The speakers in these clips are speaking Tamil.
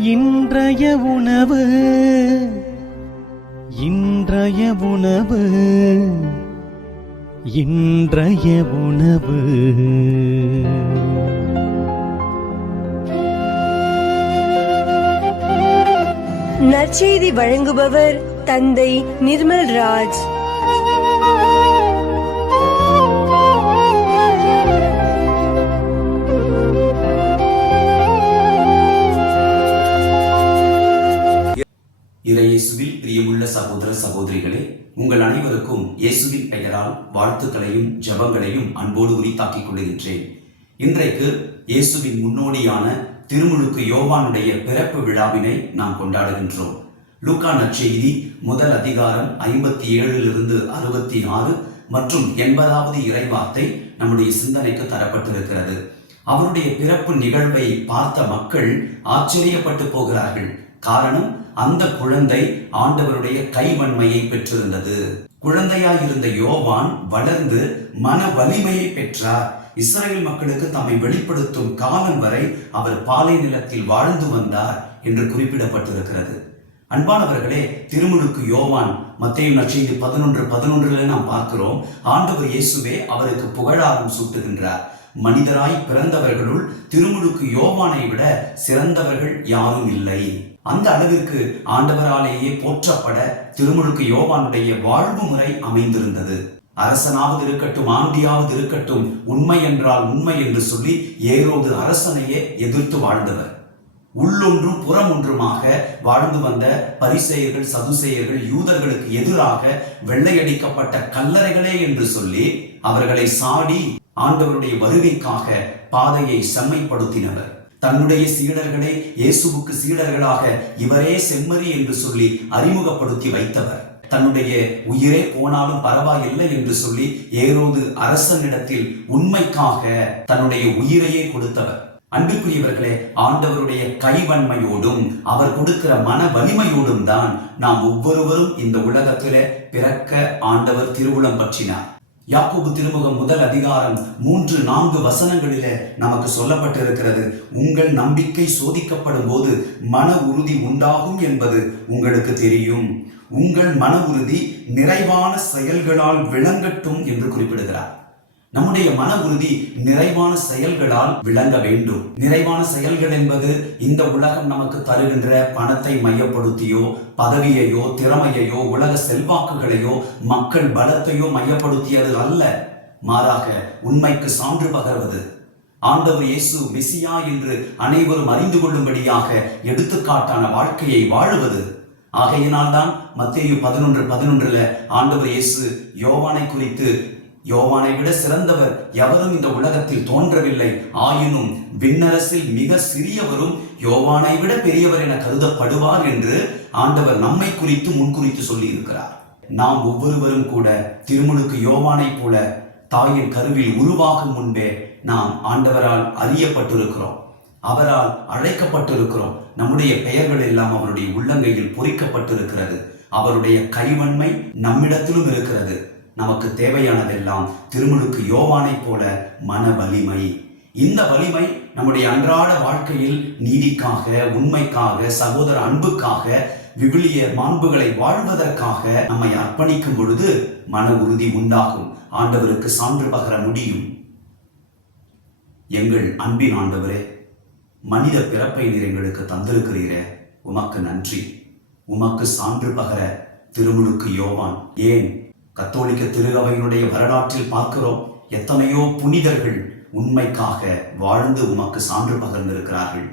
இன்றைய உணவு இன்றைய உணவு இன்றைய உணவு. நற்செய்தி வழங்குபவர் தந்தை நிர்மல் ராஜ். இறையேசுவில் பிரியமுள்ள சகோதர சகோதரிகளே, உங்கள் அனைவருக்கும் இயேசுவின் பெயரால் வாழ்த்துக்களையும் ஜெபங்களையும் அன்போடு உரித்தாக்கிக் கொள்கின்றேன். இன்றைக்கு இயேசுவின் முன்னோடியான திருமுழுக்கு யோவானுடைய பிறப்பு விழாவினை நாம் கொண்டாடுகின்றோம். லூக்கா நற்செய்தி முதல் அதிகாரம் 57 66 மற்றும் 80வது இறைவார்த்தை நம்முடைய சிந்தனைக்கு தரப்பட்டிருக்கிறது. அவருடைய பிறப்பு நிகழ்வை பார்த்த மக்கள் ஆச்சரியப்பட்டு போகிறார்கள். காரணம், அந்த குழந்தை ஆண்டவருடைய கைவன்மையை பெற்றிருந்தது. குழந்தையாயிருந்த யோவான் வளர்ந்து மன வலிமையை பெற்றார். இஸ்ரேல் மக்களுக்கு தம்மை வெளிப்படுத்தும் காலம் வரை அவர் பாலை நிலத்தில் வாழ்ந்து வந்தார் என்று குறிப்பிடப்பட்டிருக்கிறது. அன்பானவர்களே, திருமுழுக்கு யோவான் மத்தேயு நற்செய்தி 11:11 நாம் பார்க்கிறோம். ஆண்டவர் இயேசுவே அவருக்கு புகழாரம் சூட்டுகின்றார். மனிதராய் பிறந்தவர்களுள் திருமுழுக்கு யோவானை விட சிறந்தவர்கள் யாரும் இல்லை. அந்த அளவிற்கு ஆண்டவராலேயே போற்றப்பட திருமுழுக்கு யோவானுடைய வாழ்வு முறை அமைந்திருந்தது. அரசனாவது இருக்கட்டும், ஆண்டியாவது இருக்கட்டும், உண்மை என்றால் உண்மை என்று சொல்லி ஏரோது அரசனையே எதிர்த்து வாழ்ந்தவர். உள்ளொன்றும் புறமொன்றுமாக வாழ்ந்து வந்த பரிசேயர்கள், சதுசேயர்கள் யூதர்களுக்கு எதிராக வெள்ளையடிக்கப்பட்ட கல்லறைகளே என்று சொல்லி அவர்களை சாடி ஆண்டவருடைய வருகைக்காக பாதையை செம்மைப்படுத்தினவர். தன்னுடைய சீடர்களை இயேசுவுக்கு சீடர்களாக இவரே செம்மறி என்று சொல்லி அறிமுகப்படுத்தி வைத்தவர். தன்னுடைய உயிரே போனாலும் பரவாயில்லை என்று சொல்லி ஏரோது அரசனிடத்தில் உண்மைக்காக தன்னுடைய உயிரையே கொடுத்தவர். அன்புக்குரியவர்களே, ஆண்டவருடைய கைவன்மையோடும் அவர் கொடுக்கிற மன வலிமையோடும் தான் நாம் ஒவ்வொருவரும் இந்த உலகத்திலே பிறக்க ஆண்டவர் திருவுளம் பற்றினார். யாக்கோபு திருமுகம் முதல் அதிகாரம் 3-4 வசனங்களிலே நமக்கு சொல்லப்பட்டிருக்கிறது. உங்கள் நம்பிக்கை சோதிக்கப்படும் போது மன உறுதி உண்டாகும் என்பது உங்களுக்கு தெரியும். உங்கள் மன உறுதி நிறைவான செயல்களால் விளங்கட்டும் என்று குறிப்பிடுகிறார். நம்முடைய மன உறுதி நிறைவான செயல்களால் விளங்க வேண்டும். நிறைவான செயல்கள் என்பது இந்த உலகம் நமக்கு தருகின்ற பணத்தை மையப்படுத்தியோ, பதவியையோ, திறமையையோ, உலக செல்வாக்குகளையோ, மக்கள் பலத்தையோ மையப்படுத்தியது அல்ல. மாறாக உண்மைக்கு சான்று பகர்வது, ஆண்டவர் இயேசு மெசியா என்று அனைவரும் அறிந்து கொள்ளும்படியாக எடுத்துக்காட்டான வாழ்க்கையை வாழுவது. ஆகையினால்தான் மத்தேயு 11:11 ஆண்டவர் இயேசு யோவானை குறித்து, யோவானை விட சிறந்தவர் எவரும் இந்த உலகத்தில் தோன்றவில்லை, ஆயினும் விண்ணரசில் மிக சிறியவரும் யோவானை விட பெரியவர் என கருதப்படுவார் என்று ஆண்டவர் நம்மை குறித்து முன்குறித்து சொல்லி இருக்கிறார். நாம் ஒவ்வொருவரும் கூட திருமுழுக்கு யோவானை போல தாயின் கருவில் உருவாகும் முன்பே நாம் ஆண்டவரால் அறியப்பட்டிருக்கிறோம், அவரால் அழைக்கப்பட்டிருக்கிறோம். நம்முடைய பெயர்கள் எல்லாம் அவருடைய உள்ளங்கையில் பொறிக்கப்பட்டிருக்கிறது. அவருடைய கைவன்மை நம்மிடத்திலும் இருக்கிறது. நமக்கு தேவையானதெல்லாம் திருமுழுக்கு யோவானை போல மன வலிமை. இந்த வலிமை நம்முடைய அன்றாட வாழ்க்கையில் நீதிக்காக, உண்மைக்காக, சகோதர அன்புக்காக, விவிலிய மாண்புகளை வாழ்வதற்காக நம்மை அர்ப்பணிக்கும் பொழுது மன உறுதி உண்டாகும். ஆண்டவருக்கு சான்று பகர முடியும். எங்கள் அன்பின் ஆண்டவரே, மனித பிறப்பை நீர் எங்களுக்கு தந்திருக்கிறீரே, உமக்கு நன்றி. உமக்கு சான்று பகர திருமுழுக்கு யோவான், ஏன் கத்தோலிக்க திருஅவையினுடைய வரலாற்றில் பார்க்கிறோம், எத்தனையோ புனிதர்கள் உண்மைக்காக வாழ்ந்து உமக்கு சான்று பகர்ந்திருக்கிறார்கள்.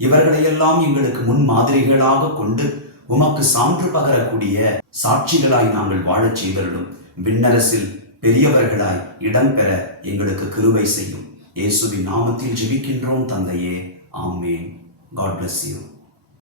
இவர்களையெல்லாம் எங்களுக்கு முன் மாதிரிகளாக கொண்டு உமக்கு சான்று பகரக்கூடிய சாட்சிகளாய் நாங்கள் வாழச் செய்தருளும். விண்ணரசில் பெரியவர்களாய் இடம்பெற எங்களுக்கு கிருபை செய்யும். இயேசுவின் நாமத்தில் ஜெபிக்கின்றோம் தந்தையே, ஆமென். God bless you.